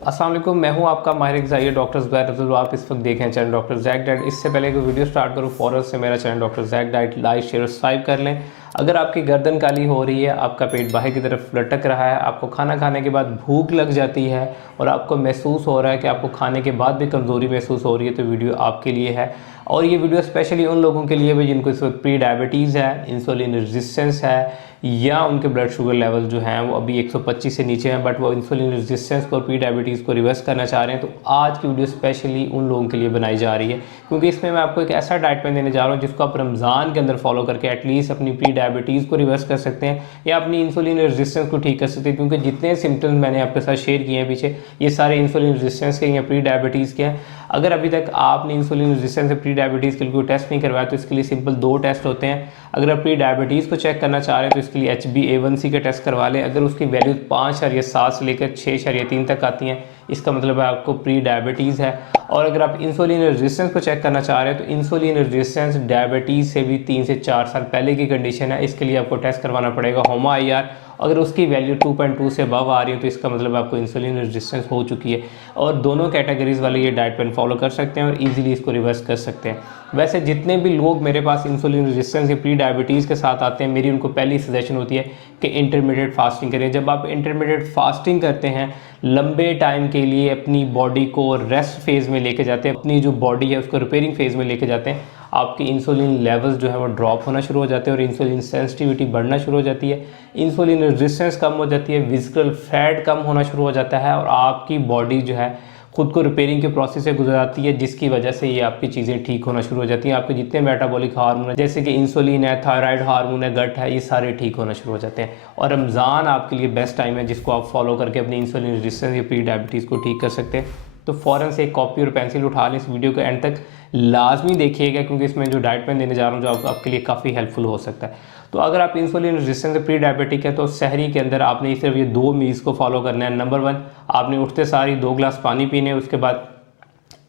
अस्सलाम वालेकुम, मैं हूं आपका माहिर ग़िज़ाई डॉक्टर ज़ुबैर अब्दुल। आप इस वक्त देख रहे हैं चैनल डॉक्टर ज़ैक डाइट। इससे पहले कि वीडियो स्टार्ट करूं फ़ौरन से मेरा channel doctor Zack diet like share और सब्सक्राइब कर लें। अगर आपकी गर्दन काली हो रही है, आपका पेट बाहर की तरफ लटक रहा है, आपको खाना खाने के बाद भूख लग जाती है और आपको महसूस हो रहा है कि आपको खाने के बाद भी कमज़ोरी महसूस हो रही है, तो वीडियो आपके लिए है। और ये वीडियो स्पेशली उन लोगों के लिए भी जिनको इस वक्त प्री डायबिटीज़ है, इंसुलिन रेजिस्टेंस है, या उनके ब्लड शुगर लेवल जो हैं वो अभी 125 से नीचे हैं, बट वो इंसुलिन रेजिस्टेंस को और प्री डायबिटीज़ को रिवर्स करना चाह रहे हैं। तो आज की वीडियो स्पेशली उन लोगों के लिए बनाई जा रही है, क्योंकि इसमें मैं आपको एक ऐसा डाइट प्लान देने जा रहा हूँ जिसको आप रमज़ान के अंदर फॉलो करके एटलीस्ट अपनी प्री डायबिटीज़ को रिवर्स कर सकते हैं या अपनी इंसुलिन रेजिस्टेंस को ठीक कर सकते हैं। क्योंकि जितने सिम्टम्स मैंने आपके साथ शेयर किए हैं पीछे, ये सारे इंसुलिन रेजिस्टेंस के या प्री डायबिटीज़ के हैं। अगर अभी तक आपने इंसुलिन रेजिस्टेंस या प्री डायबिटीज़ के लिए कोई टेस्ट नहीं करवाया, तो इसके लिए सिंपल 2 टेस्ट होते हैं। अगर आप प्री डायबिटीज़ को चेक करना चाह रहे हैं तो इसके लिए HbA1c के टेस्ट करवा लें। अगर उसकी वैल्यू 5.7 से लेकर 6.3 तक आती हैं, इसका मतलब है आपको प्री डायबिटीज़ है। और अगर आप इंसुलिन रेजिस्टेंस को चेक करना चाह रहे हैं तो इंसुलिन रेजिस्टेंस डायबिटीज़ से भी 3 से 4 साल पहले की कंडीशन है। इसके लिए आपको टेस्ट करवाना पड़ेगा होमा IR। अगर उसकी वैल्यू 2.2 से अबव आ रही है तो इसका मतलब आपको इंसुलिन रेजिस्टेंस हो चुकी है। और दोनों कैटेगरीज़ वाले ये डाइट प्लान फॉलो कर सकते हैं और इजीली इसको रिवर्स कर सकते हैं। वैसे जितने भी लोग मेरे पास इंसुलिन रेजिस्टेंस या प्री डायबिटीज़ के साथ आते हैं, मेरी उनको पहली सजेशन होती है कि इंटरमीडिएट फास्टिंग करें। जब आप इंटरमीडिएट फास्टिंग करते हैं, लंबे टाइम के लिए अपनी बॉडी को रेस्ट फेज़ में लेके जाते हैं, अपनी जो बॉडी है उसको रिपेयरिंग फेज़ में लेके जाते हैं, आपकी इंसुलिन लेवल्स जो है वो ड्रॉप होना शुरू हो जाते हैं और इंसुलिन सेंसिटिविटी बढ़ना शुरू हो जाती है, इंसुलिन रेजिस्टेंस कम हो जाती है, विस्करल फैट कम होना शुरू हो जाता है और आपकी बॉडी जो है खुद को रिपेयरिंग के प्रोसेस से गुजराती है, जिसकी वजह से ये आपकी चीज़ें ठीक होना शुरू हो जाती हैं। आपके जितने मेटाबॉलिक हार्मोन है, जैसे कि इंसुलिन है, थायराइड हार्मोन है, गट है, ये सारे ठीक होना शुरू हो जाते हैं। और रमज़ान आपके लिए बेस्ट टाइम है जिसको आप फॉलो करके अपनी इंसुलिन रेजिस्टेंस या प्री डायबिटीज़ को ठीक कर सकते हैं। तो फ़ौरन से एक कॉपी और पेंसिल उठा लें, इस वीडियो को एंड तक लाजमी देखिएगा, क्योंकि इसमें जो डाइट प्लान देने जा रहा हूँ जो आपके लिए काफ़ी हेल्पफुल हो सकता है। तो अगर आप इंसुलिन रेजिस्टेंस प्री डायबिटिक है तो सहरी के अंदर आपने सिर्फ ये 2 मील्स को फॉलो करना है। नंबर 1, आपने उठते सार ही 2 गिलास पानी पीने, उसके बाद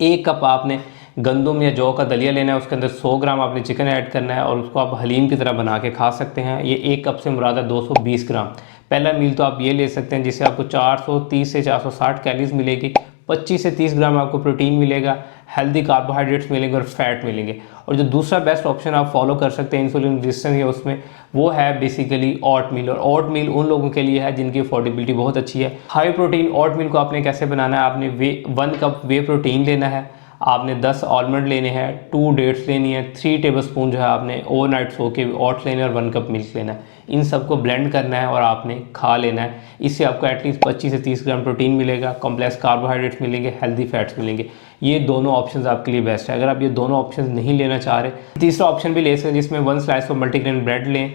1 कप आपने गंदम या जौ का दलिया लेना है, उसके अंदर 100 ग्राम आपने चिकन ऐड करना है और उसको आप हलीम की तरह बना के खा सकते हैं। ये 1 कप से मुराद है 220 ग्राम। पहला मील तो आप ये ले सकते हैं जिससे आपको 430 से 460 कैलोरीज मिलेगी, 25 से 30 ग्राम आपको प्रोटीन मिलेगा, हेल्दी कार्बोहाइड्रेट्स मिलेंगे और फैट मिलेंगे। और जो दूसरा बेस्ट ऑप्शन आप फॉलो कर सकते हैं इंसुलिन रेजिस्टेंस है उसमें, वो है बेसिकली ओट मील। और ओट मील उन लोगों के लिए है जिनकी अफोर्डेबिलिटी बहुत अच्छी है। हाई प्रोटीन ओट मील को आपने कैसे बनाना है, आपने 1 कप वे प्रोटीन लेना है, आपने 10 आलमंड लेने हैं, 2 डेट्स लेनी है, 3 टेबलस्पून जो है आपने ओवरनाइट सो के ओट्स लेने हैं और 1 कप मिल्क लेना है। इन सबको ब्लेंड करना है और आपने खा लेना है। इससे आपको एटलीस्ट 25 से 30 ग्राम प्रोटीन मिलेगा, कॉम्प्लेक्स कार्बोहाइड्रेट्स मिलेंगे, हेल्दी फैट्स मिलेंगे। ये दोनों ऑप्शंस आपके लिए बेस्ट है। अगर आप ये दोनों ऑप्शंस नहीं लेना चाह रहे, तीसरा ऑप्शन भी ले सकते हैं जिसमें 1 स्लाइस ऑफ मल्टीग्रेन ब्रेड लें,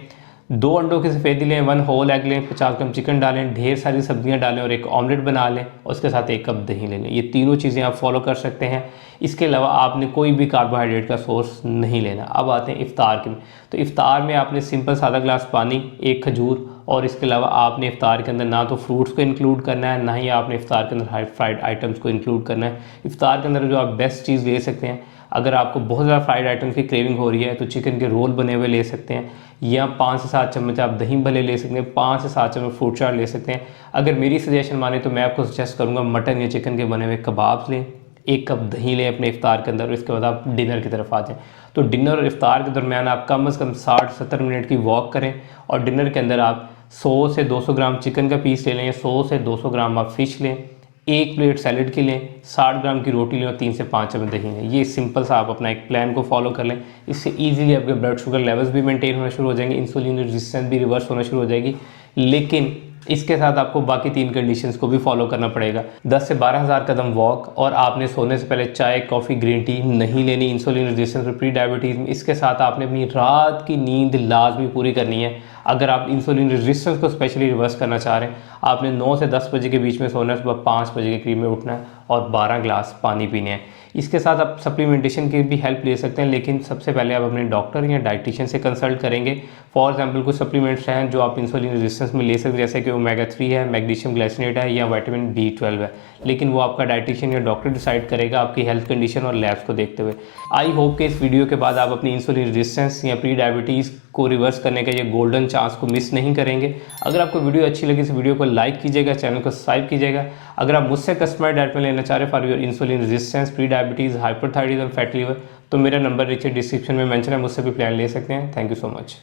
2 अंडों की सफ़ेदी लें, 1 होल एग लें, 50 ग्राम चिकन डालें, ढेर सारी सब्जियां डालें और एक ऑमलेट बना लें और उसके साथ 1 कप दही ले लें। ये तीनों चीज़ें आप फॉलो कर सकते हैं। इसके अलावा आपने कोई भी कार्बोहाइड्रेट का सोर्स नहीं लेना। अब आते हैं इफ्तार के में। तो इफ्तार में आपने सिंपल सादा ग्लास पानी, 1 खजूर, और इसके अलावा आपने इफ्तार के अंदर ना तो फ्रूट्स को इंक्लूड करना है, ना ही आपने इफ्तार के अंदर हाई फ्राइड आइटम्स को इंक्लूड करना है। इफ्तार के अंदर जो आप बेस्ट चीज़ ले सकते हैं, अगर आपको बहुत ज़्यादा फ्राइड आइटम्स की क्रेविंग हो रही है तो चिकन के रोल बने हुए ले सकते हैं, या 5 से 7 चम्मच आप दही भले ले सकते हैं, 5 से 7 चम्मच फ्रूट चाट ले सकते हैं। अगर मेरी सजेशन माने तो मैं आपको सजेस्ट करूँगा मटन या चिकन के बने हुए कबाब्स लें, 1 कप दही लें अपने इफ्तार के अंदर और इसके बाद आप डिनर की तरफ आ जाएँ। तो डिनर और इफ्तार के दरमियान आप कम से कम 60-70 मिनट की वॉक करें और डिनर के अंदर आप 100 से 200 ग्राम चिकन का पीस ले लें, 100 से 200 ग्राम आप फ़िश लें, 1 प्लेट सैलड की लें, 60 ग्राम की रोटी लें और 3 से 5 चम्मच दही लें। ये सिंपल सा आप अपना एक प्लान को फॉलो कर लें। इससे ईजिली आपके ब्लड शुगर लेवल्स भी मेंटेन होना शुरू हो जाएंगे, इंसुलिन रेजिस्टेंस भी रिवर्स होना शुरू हो जाएगी। लेकिन इसके साथ आपको बाकी 3 कंडीशंस को भी फॉलो करना पड़ेगा। 10 से 12 हज़ार कदम वॉक, और आपने सोने से पहले चाय, कॉफ़ी, ग्रीन टी नहीं लेनी इंसुलिन रेजिस्टेंस और प्री डायबिटीज़ में। इसके साथ आपने अपनी रात की नींद लाजमी पूरी करनी है। अगर आप इंसुलिन रेजिस्टेंस को स्पेशली रिवर्स करना चाह रहे हैं, आपने 9 से 10 बजे के बीच में सोना है, सुबह 5 बजे के करीब में उठना है और 12 गिलास पानी पीने हैं। इसके साथ आप सप्लीमेंटेशन की भी हेल्प ले सकते हैं, लेकिन सबसे पहले आप अपने डॉक्टर या डाइटिशियन से कंसल्ट करेंगे। फॉर एग्जांपल कुछ सप्लीमेंट्स हैं जो आप इंसुलिन रेजिस्टेंस में ले सकते हैं, जैसे कि ओमेगा 3 है, मैग्नीशियम ग्लाइसिनेट है या विटामिन B12 है, लेकिन वो आपका डाइटिशियन या डॉक्टर डिसाइड करेगा आपकी हेल्थ कंडीशन और लैब्स को देखते हुए। आई होप कि इस वीडियो के बाद आप अपनी इंसुलिन रेजिस्टेंस या प्री डायबिटीज़ को रिवर्स करने का ये गोल्डन चांस को मिस नहीं करेंगे। अगर आपको वीडियो अच्छी लगी इस वीडियो को लाइक कीजिएगा, चैनल को सब्सक्राइब कीजिएगा। अगर आप मुझसे कस्टमाइज्ड डाइट में लेना चाह रहे for your insulin resistance, pre diabetes, hyperthyroidism, fatty liver, तो मेरा नंबर नीचे डिस्क्रिप्शन में मेंशन है, मुझसे भी प्लान ले सकते हैं। Thank you so much.